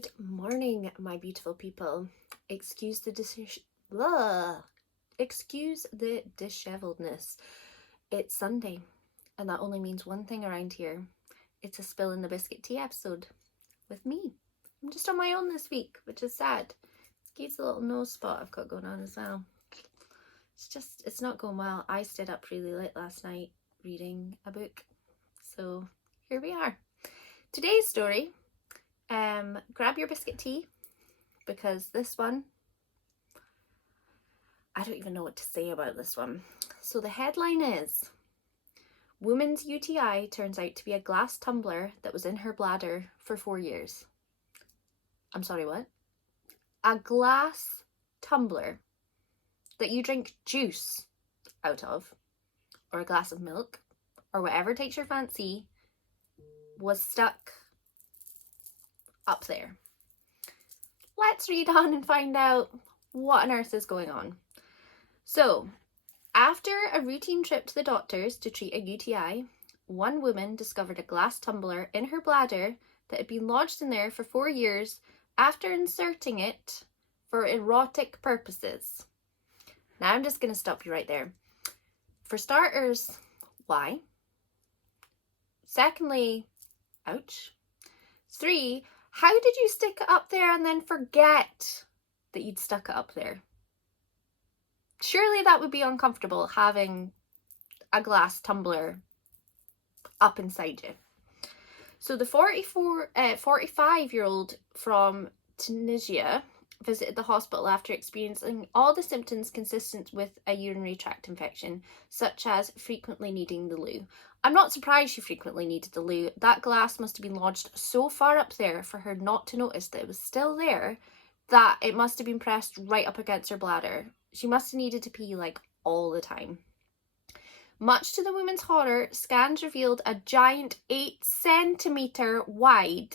Good morning, my beautiful people. Excuse the disheveledness. It's Sunday, and that only means one thing around here. It's a Spill in the Biscuit Tea episode with me. I'm just on my own this week, which is sad. Excuse the little nose spot I've got going on as well. It's not going well. I stayed up really late last night reading a book. So here we are. Today's story, grab your biscuit tea, because this one, I don't even know what to say about this one. So the headline is, Woman's UTI turns out to be a glass tumbler that was in her bladder for 4 years. I'm sorry, what? A glass tumbler that you drink juice out of, or a glass of milk, or whatever takes your fancy, was stuck up there. Let's read on and find out what on earth is going on. So, after a routine trip to the doctors to treat a UTI, one woman discovered a glass tumbler in her bladder that had been lodged in there for 4 years after inserting it for erotic purposes. Now I'm just going to stop you right there. For starters, why? Secondly, ouch. 3, how did you stick it up there and then forget that you'd stuck it up there? Surely that would be uncomfortable, having a glass tumbler up inside you. So the 45-year-old from Tunisia visited the hospital after experiencing all the symptoms consistent with a urinary tract infection, such as frequently needing the loo. I'm not surprised she frequently needed the loo. That glass must have been lodged so far up there for her not to notice that it was still there, that it must have been pressed right up against her bladder. She must have needed to pee like all the time. Much to the woman's horror, scans revealed a giant 8-centimetre wide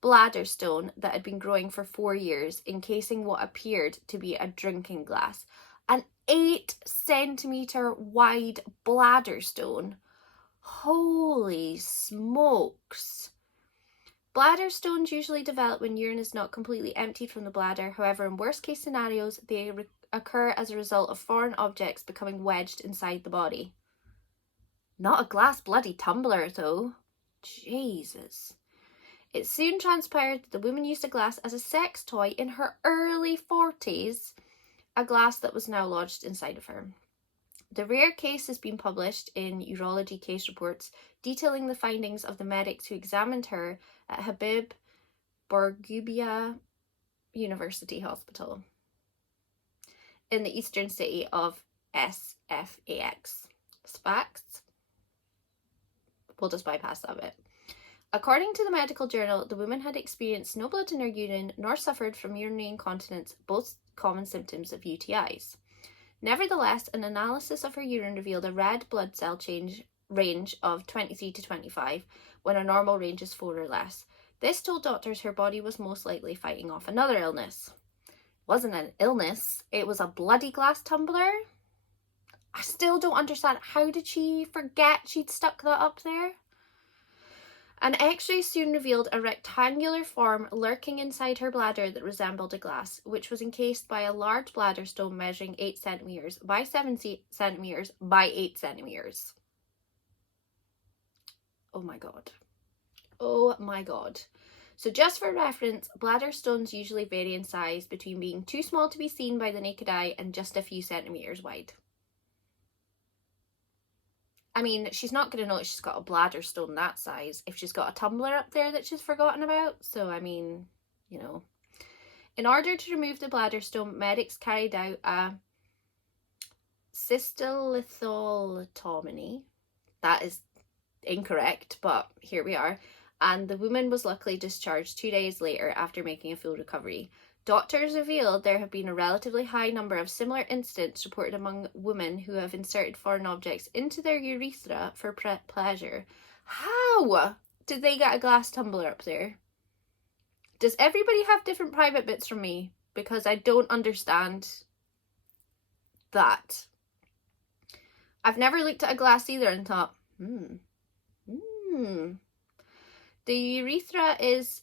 bladder stone that had been growing for 4 years, encasing what appeared to be a drinking glass. An 8-centimetre wide bladder stone. Holy smokes. Bladder stones usually develop when urine is not completely emptied from the bladder. However, in worst case scenarios, they occur as a result of foreign objects becoming wedged inside the body. Not a glass bloody tumbler though. Jesus. It soon transpired that the woman used a glass as a sex toy in her early 40s, a glass that was now lodged inside of her. The rare case has been published in urology case reports detailing the findings of the medics who examined her at Habib Bourguiba University Hospital in the eastern city of Sfax. Sfax? We'll just bypass that bit. According to the medical journal, the woman had experienced no blood in her urine nor suffered from urinary incontinence, both common symptoms of UTIs. Nevertheless, an analysis of her urine revealed a red blood cell range of 23 to 25, when a normal range is 4 or less. This told doctors her body was most likely fighting off another illness. It wasn't an illness, it was a bloody glass tumbler. I still don't understand. How did she forget she'd stuck that up there? An x-ray soon revealed a rectangular form lurking inside her bladder that resembled a glass, which was encased by a large bladder stone measuring 8 centimetres by 7 centimetres by 8 centimetres. Oh my god. Oh my god. So just for reference, bladder stones usually vary in size between being too small to be seen by the naked eye and just a few centimetres wide. I mean, she's not going to know she's got a bladder stone that size if she's got a tumbler up there that she's forgotten about. So, I mean, you know. In order to remove the bladder stone, medics carried out a cystolithotomy. That is incorrect, but here we are. And the woman was luckily discharged 2 days later after making a full recovery. Doctors revealed there have been a relatively high number of similar incidents reported among women who have inserted foreign objects into their urethra for pleasure. How did they get a glass tumbler up there? Does everybody have different private bits from me? Because I don't understand that. I've never looked at a glass either and thought, The urethra is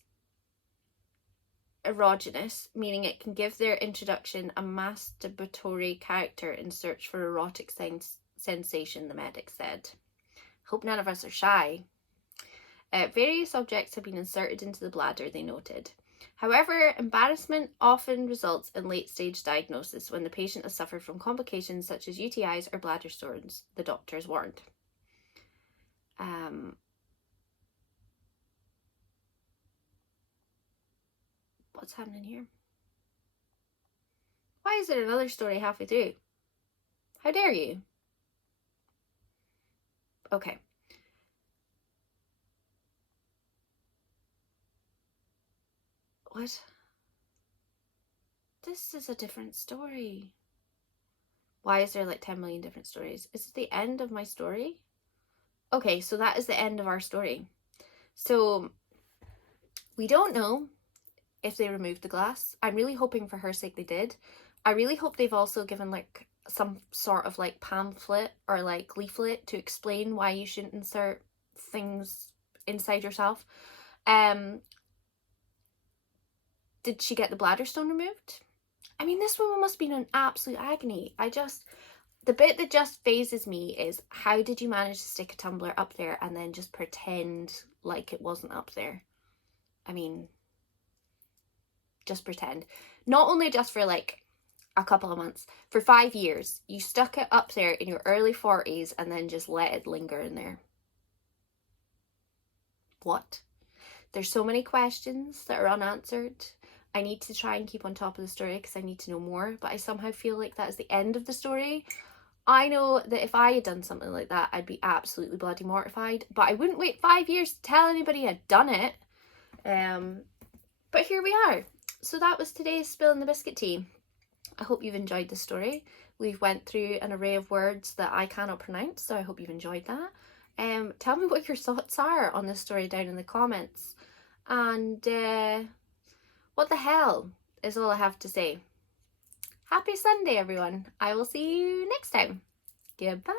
erogenous, meaning it can give their introduction a masturbatory character in search for erotic sensation, the medic said. Hope none of us are shy. Various objects have been inserted into the bladder, they noted. However, embarrassment often results in late-stage diagnosis when the patient has suffered from complications such as UTIs or bladder stones, the doctors warned. What's happening here? Why is there another story halfway through? How dare you? Okay. What? This is a different story. Why is there like 10 million different stories? Is it the end of my story? Okay, so that is the end of our story. So we don't know if they removed the glass. I'm really hoping for her sake they did. I really hope they've also given like some sort of like pamphlet or like leaflet to explain why you shouldn't insert things inside yourself. Did she get the bladder stone removed? I mean, this woman must be in an absolute agony. The bit that just phases me is, how did you manage to stick a tumbler up there and then just pretend like it wasn't up there? I mean, just pretend. Not only just for like a couple of months, for 5 years. You stuck it up there in your early 40s and then just let it linger in there. What? There's so many questions that are unanswered. I need to try and keep on top of the story because I need to know more, but I somehow feel like that is the end of the story. I know that if I had done something like that, I'd be absolutely bloody mortified, but I wouldn't wait 5 years to tell anybody I'd done it. But here we are. So that was today's Spill in the Biscuit Tea. I hope you've enjoyed the story. We've went through an array of words that I cannot pronounce, so I hope you've enjoyed that. Tell me what your thoughts are on this story down in the comments. And what the hell is all I have to say. Happy Sunday, everyone. I will see you next time. Goodbye.